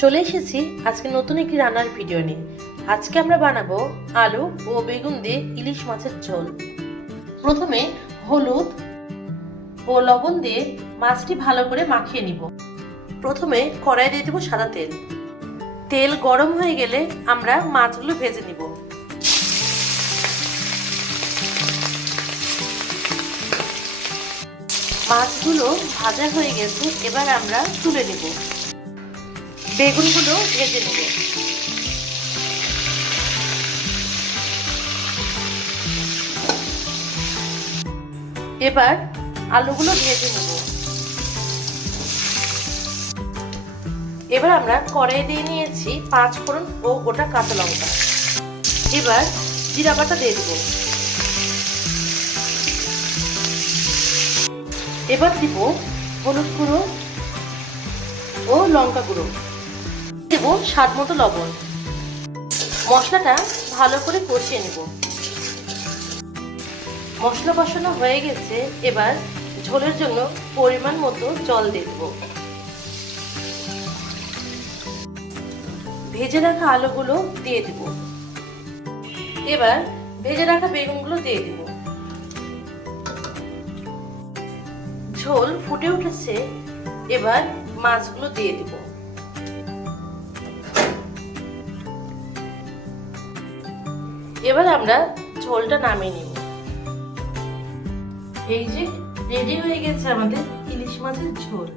চলে এসেছি আজকে নতুন একটি রান্নার ভিডিও নিয়ে। আজকে আমরা বানাবো আলু ও বেগুন দিয়ে ইলিশ মাছের ঝোল। প্রথমে হলুদ ও লবণ দিয়ে মাছটি ভালো করে মাখিয়ে নিব। প্রথমে কড়াই দিয়ে দেবো সাদা তেল। তেল গরম হয়ে গেলে আমরা মাছগুলো ভেজে নিব। মাছগুলো ভাজা হয়ে গেছে, এবার আমরা তুলে নেব। বেগুনগুলো ভেজে নেব। এবার আলুগুলো ভেজে নেব। এবার আমরা কড়াই দিয়ে নিয়েছি 5 ফোড়ন ও গোটা কাঁচা লঙ্কা। এবার জিরা বাটা দিয়ে দেব। এবার দিব হলুদ গুঁড়ো ও লঙ্কা গুঁড়ো, দেব স্বাদ মতো লবণ। মশলাটা ভালো করে কষিয়ে নেব। মশলা কষানো হয়ে গেছে, এবার ঝোলের জন্য পরিমাণ মতো জল দিয়ে দেব। ভেজে রাখা আলুগুলো দিয়ে দেব। এবার ভেজে রাখা বেগুনগুলো দিয়ে দেব। ঝোল ফুটে উঠেছে, এবার মাছগুলো দিয়ে দেব। এবার আমরা ঝোলটা নামিয়ে নেব। এই যে রেডি হয়ে গেছে আমাদের ইলিশ মাছের ঝোল।